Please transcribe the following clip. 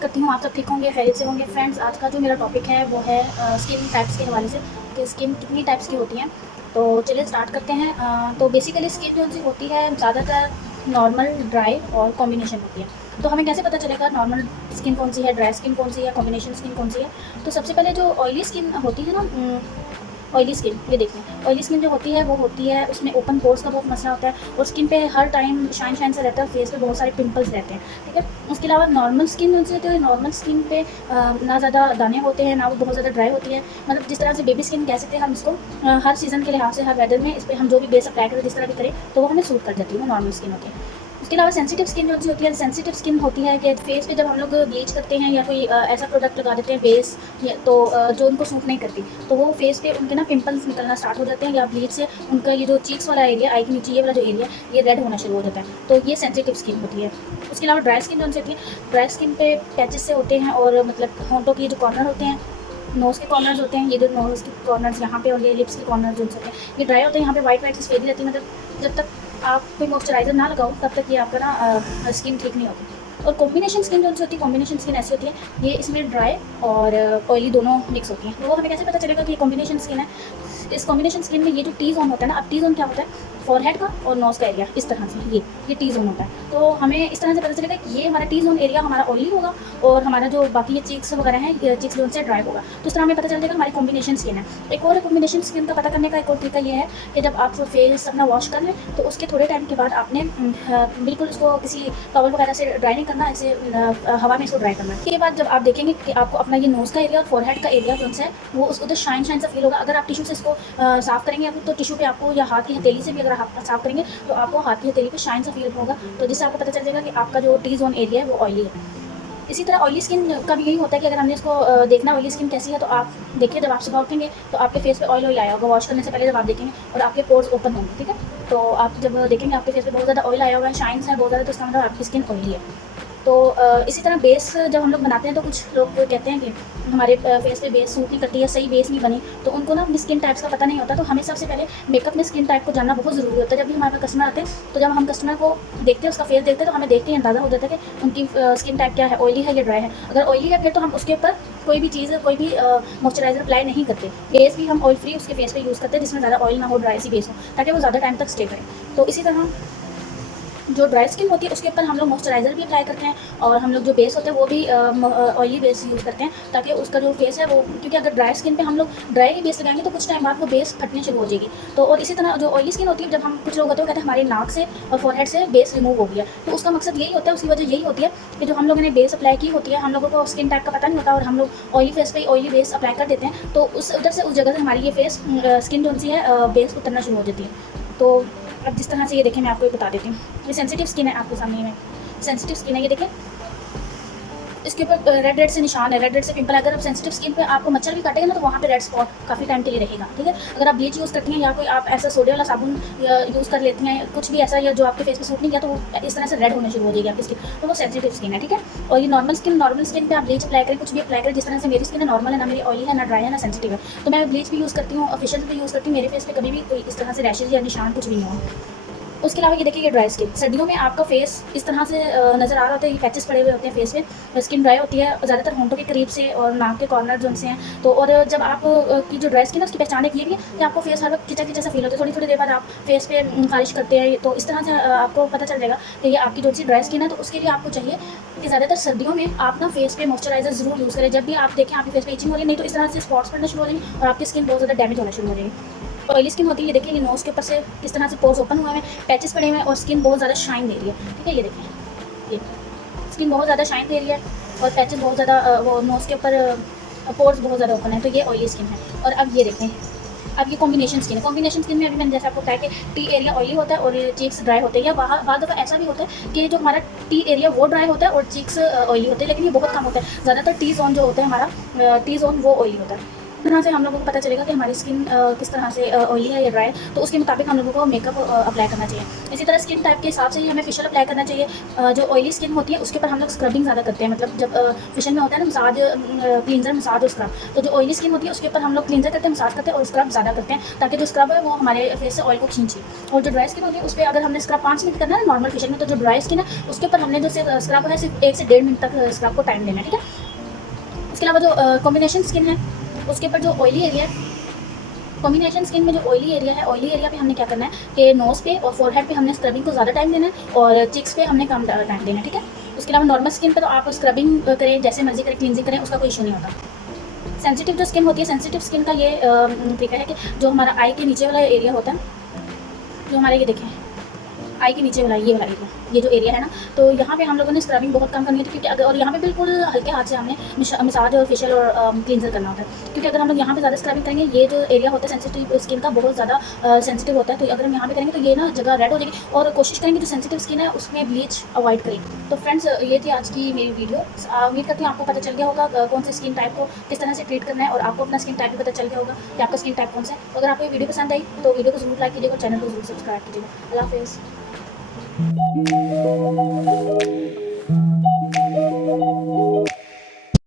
करती हूँ आप सब ठीक होंगे, खैरियत से होंगे। फ्रेंड्स, आज का जो मेरा टॉपिक है वो है स्किन टाइप्स के हवाले से कि स्किन कितनी टाइप्स की होती हैं। तो चलिए स्टार्ट करते हैं। तो बेसिकली स्किन जो सी होती है ज़्यादातर नॉर्मल, ड्राई और कॉम्बिनेशन होती है। तो हमें कैसे पता चलेगा नॉर्मल स्किन कौन सी है, ड्राई स्किन कौन सी है, कॉम्बिनेशन स्किन कौन सी है? तो सबसे पहले जो ऑयली स्किन होती है ना, ऑयली स्किन, ये देखिए ऑयली स्किन जो होती है वो होती है उसमें ओपन पोर्स का बहुत मसला होता है और स्किन पे हर टाइम शाइन शाइन से रहता है, फेस पे बहुत सारे पिंपल्स रहते हैं, ठीक है। उसके अलावा नॉर्मल स्किन जो होती है, नॉर्मल स्किन पे ना ज़्यादा दाने होते हैं, ना वो बहुत ज़्यादा ड्राई होती है। मतलब जिस तरह से बेबी स्किन कह सकते हैं हम इसको, हर सीज़न के लिहाज से, हर वेदर में इस पर हम जो भी बेस अप्लाई करें, जिस तरह भी करें तो वो हमें सूट कर जाती है, वो नॉर्मल स्किन होती है। उसके अलावा सेंसिटिव स्किन जो होती है, सेंसिटिव स्किन होती है कि फेस पे जब हम लोग ब्लीच करते हैं या कोई ऐसा प्रोडक्ट लगा देते हैं बेस तो जो उनको सूट नहीं करती, तो वो फेस पे उनके ना पिंपल्स निकलना स्टार्ट हो जाते हैं, या ब्लीच से उनका ये जो चीक्स वाला एरिया, आई के नीचे ये वाला जो एरिया, ये रेड होना शुरू हो जाता है। तो ये सेंसिटिव स्किन होती है। उसके अलावा ड्राई स्किन जो होती है, ड्राई स्किन पे पैचेस से होते हैं और मतलब होंठों के जो कॉर्नर होते हैं, नोज़ के कॉर्नर्स होते हैं, ये जो नोज़ के कॉर्नर्स यहाँ पे और ये लिप्स के कॉर्नर जो होते हैं, ये ड्राई होते हैं। यहाँ पे वाइट वाइट सफेदी रहती है। मतलब जब तक आप कोई मॉइस्चराइज़र ना लगाओ तब तक ये आपका ना स्किन ठीक नहीं होती। और कॉम्बिनेशन स्किन जो होती है, कॉम्बिनेशन स्किन ऐसी होती है, ये इसमें ड्राई और ऑयली दोनों मिक्स होती हैं। तो वो हमें कैसे पता चलेगा कि ये कॉम्बिनेशन स्किन है? इस कॉम्बिनेशन स्किन में ये जो टी जोन होता है ना, अब टी जोन क्या होता है? फॉरहेड का और नोज़ का एरिया, इस तरह से ये टी जोन होता है। तो हमें इस तरह से पता चलेगा कि ये हमारा टी जोन एरिया हमारा ऑयली होगा और हमारा जो बाकी ये चीक्स वगैरह हैं, ये चीक्स जोन से ड्राई होगा। तो इस तरह हमें पता चल जाएगा हमारी कॉम्बिनेशन स्किन है। एक और कॉम्बिनेशन स्किन का पता करने का एक और तरीका ये है कि जब आप फेस अपना वॉश कर लें तो उसके थोड़े टाइम के बाद आपने बिल्कुल उसको किसी टॉवल वगैरह से ड्राई नहीं करना, ऐसे हवा में इसको ड्राई करना है। इसके बाद जब आप देखेंगे कि आपको अपना ये नोज़ का एरिया और फोरहेड का एरिया जो है वो उसको तो शाइन शाइन सा फील होगा। अगर आप टिशू से इसको साफ़ करेंगे या तो टिशू पे आपको, या हाथ की हथेली से भी अगर आप साफ़ करेंगे तो आपको हाथ की हथेली पे शाइन सा फील होगा, तो जिससे आपको पता चल जाएगा कि आपका जो टी जोन एरिया है वो ऑयली है। इसी तरह ऑयली स्किन का भी यही होता है कि अगर हमने इसको देखना ऑयली स्किन कैसी है, तो आप देखिए जब आप सुबह उठेंगे तो आपके फेस पे ऑयल आया होगा वॉश करने से पहले, जब आप देखेंगे और आपके पोर्स ओपन होंगे, ठीक है। तो आप जब देखेंगे आपके फेस पे बहुत ज़्यादा ऑयल आया हुआ है, शाइन्स है बहुत ज़्यादा, तो इसका मतलब आपकी स्किन ऑयली है। तो इसी तरह बेस जब हम लोग बनाते हैं तो कुछ लोग कहते हैं कि हमारे फेस पे बेस सूट नहीं करती है, सही बेस नहीं बनी, तो उनको ना अपनी स्किन टाइप्स का पता नहीं होता। तो हमें सबसे पहले मेकअप में स्किन टाइप को जानना बहुत ज़रूरी होता है। जब भी हमारे पास कस्टमर आते हैं तो जब हम कस्टमर को देखते हैं, उसका फेस देखते हैं, तो हमें देख के अंदाज़ा हो जाता है कि उनकी स्किन टाइप क्या है, ऑयली है या ड्राई है। अगर ऑयली है फिर तो हम उसके ऊपर कोई भी चीज़, कोई भी मॉइस्चराइजर अप्लाई नहीं करते। बेस भी हम ऑयल फ्री उसके फेस पे यूज़ करते हैं जिसमें ज़्यादा ऑयल ना हो, ड्राई सी बेस हो, ताकि वो ज़्यादा टाइम तक स्टे करे। तो इसी तरह जो ड्राई स्किन होती है उसके ऊपर हम लोग मॉइस्चराइज़र भी अप्लाई करते हैं और हम लोग जो बेस होते हैं वो भी ऑयली बेस यूज़ करते हैं, ताकि उसका जो फेस है वो, क्योंकि अगर ड्राई स्किन पे हम लोग ड्राई ही बेस लगाएंगे तो कुछ टाइम बाद वो बेस फटने शुरू हो जाएगी। तो और इसी तरह जो ऑयली स्किन होती है, जब हम कुछ लोग होते हैं कहते हैं हमारे नाक से और फोरहेड से बेस रिमूव हो गया, तो उसका मकसद यही होता है, उसकी वजह यही होती है कि जो हम लोगों ने बेस अप्लाई की होती है, हम लोगों को स्किन टाइप का पता नहीं होता और हम लोग ऑयली फेस पे ऑयली बेस अप्लाई कर देते हैं, तो उस उधर से उस जगह से हमारी ये फेस स्किन जो सी है बेस उतरना शुरू हो जाती है। तो अब जिस तरह से ये देखें, मैं आपको ये बता देती हूँ, ये सेंसिटिव स्किन है, आपके सामने में सेंसिटिव स्किन है, ये देखें इसके ऊपर रेड रेड से निशान है, रेड रेड से पिंपल है। अगर आप सेंसिटिव स्किन पे आपको मच्छर भी काटेगा ना तो वहाँ पे रेड स्पॉट काफ़ी टाइम के लिए रहेगा, ठीक है। अगर आप ब्लीच यूज़ करती हैं या कोई आप ऐसा सोडे वाला साबुन यूज़ कर लेती हैं, कुछ भी ऐसा या जो आपके फेस पे सूट नहीं किया, तो वो इस तरह से रेड होने शुरू हो जाएगी आपकी स्किन, तो वो सेंसिटिव स्किन है, ठीक है। और ये नॉर्मल स्किन पे आप ब्लीच अप्लाई करें, कुछ भी अप्लाई करें, जिस तरह से मेरी स्किन है नॉर्मल है, ना मेरी ऑयली है, ना ड्राई है, ना सेंसिटिव है, तो मैं ब्लीच भी यूज़ करती हूँ, फेशियल भी यूज़ करती हूँ, मेरे फेस पे कभी भी कोई इस तरह से रैशेज या निशान कुछ भी नहीं हुआ। उसके अलावा ये देखिए, ये ड्राई स्किन, सर्दियों में आपका फेस इस तरह से नज़र आ रहा होता है, ये पैचेस पड़े हुए होते हैं फेस पे, स्किन ड्राई होती है ज़्यादातर होंठों के करीब से और नाक के कॉर्नर जो से हैं। तो और जब आप की जो ड्राई स्किन है उसकी पहचान एक ये भी है कि आपको फेस हर वक्त खिंचा खिंचा सा फील होता है, थोड़ी थोड़ी देर बाद आप फेस पे खारिश करते हैं, तो इस तरह से आपको पता चल जाएगा कि ये आपकी जो सी ड्राई स्किन है। तो उसके लिए आपको चाहिए कि ज़्यादातर सर्दियों में आप ना फेस पे मॉइस्चराइजर ज़रूर यूज़ करें। जब भी आप देखें आपके फेस पे इचिंग हो रही है, नहीं तो इस तरह से स्पॉट्स पड़ना शुरू हो जाएंगे और आपकी स्किन बहुत ज़्यादा डैमेज होना शुरू हो जाएगी। ऑयली स्किन होती है, ये देखिए ये नोज़ के ऊपर से किस तरह से पोर्स ओपन हुए हैं, पैचेस पड़े हुए हैं और स्किन बहुत ज़्यादा शाइन दे रही है, ठीक है। ये देखिए, ये स्किन बहुत ज़्यादा शाइन दे रही है और पैचेस बहुत ज़्यादा वो नोज़ के ऊपर पोर्स बहुत ज़्यादा ओपन है, तो ये ऑयली स्किन है। और अब ये देखें, अब ये कॉम्बिनेशन स्किन है। कॉम्बिनेशन स्किन में अभी मैंने जैसे आपको बताया कि टी एरिया ऑयली होता है और चीक्स ड्राई होते हैं, या बाद दफ़ा ऐसा भी होता है कि जो हमारा टी एरिया वो ड्राई होता है और चीक्स ऑयली होते हैं, लेकिन ये बहुत कम होता है। ज़्यादातर टी जोन जो होता है हमारा, टी जोन वो ऑयली होता है। तरह से हम लोगों को पता चलेगा कि हमारी स्किन किस तरह से ऑयली है या ड्राई है, तो उसके मुताबिक हम लोगों को मेकअप अप्लाई करना चाहिए। इसी तरह स्किन टाइप के हिसाब से ही हमें फेशियल अप्लाई करना चाहिए। जो ऑयली स्किन होती है उसके ऊपर हम लोग स्क्रबिंग ज़्यादा करते हैं, मतलब जब फेशियल में होता है ना मसाज, क्लींजर, मसाज और स्क्रब, तो जो ऑयली स्किन होती है उसके ऊपर हम लोग क्लींजर करते हैं, मसाज करते हैं और स्क्रब ज़्यादा करते हैं, ताकि जो स्क्रब है वो हमारे फेस से ऑयल को खींचे। और जो ड्राई स्किन होती है उस पर अगर हमने स्क्रब 5 मिनट करना है नॉर्मल फेशियल में, तो जो ड्राई स्किन है उसके ऊपर हमने जो स्क्रब है सिर्फ 1 से 1.5 मिनट तक स्क्रब को टाइम देना है, ठीक है। इसके अलावा जो कॉम्बिनेशन स्किन है उसके ऊपर जो ऑयली एरिया है, कॉम्बिनेशन स्किन में जो ऑयली एरिया है, ऑयली एरिया पे हमने क्या करना है कि नोज़ पे और फोरहेड पे हमने स्क्रबिंग को ज़्यादा टाइम देना है और चिक्स पे हमने कम टाइम देना है, ठीक है। उसके अलावा नॉर्मल स्किन पे तो आप स्क्रबिंग करें, जैसे मर्जी करें, क्लींजिंग करें, उसका कोई इशू नहीं होता। सेंसिटिव जो स्किन होती है, सेंसिटिव स्किन का ये तरीका है कि जो हमारा आई के नीचे वाला एरिया होता है, जो हमारे ये देखें आई के नीचे वाला ये वाला एरिया, ये जो एरिया है ना, तो यहाँ पे हम लोगों ने स्क्रबिंग बहुत कम करनी है, क्योंकि अगर, और यहाँ पे बिल्कुल हल्के हाथ से हमने मसाज और फेशियल और क्लींजर करना होता है, क्योंकि अगर हम लोग यहाँ पे ज़्यादा स्क्रबिंग करेंगे, ये जो एरिया होता है सेंसिटिव स्किन का बहुत ज़्यादा सेंसिटिव होता है, तो अगर हम यहाँ पे करेंगे तो ये ना जगह रेड हो जाएगी। और कोशिश करेंगे जो सेंसिटिव स्किन है उसमें ब्लीच अवॉइड करें। तो फ्रेंड्स, ये थी आज की मेरी वीडियो। उम्मीद करती हूँ आपको पता चल गया होगा कौन से स्किन टाइप को किस तरह से ट्रीट करना है, और आपको अपना स्किन टाइप भी पता चल गया होगा कि आपका स्किन टाइप कौन सा है। तो अगर आपको ये वीडियो पसंद आई तो वीडियो को जरूर लाइक कीजिएगा और चैनल को जरूर सब्सक्राइब कीजिएगा। अल्लाह हाफिज़।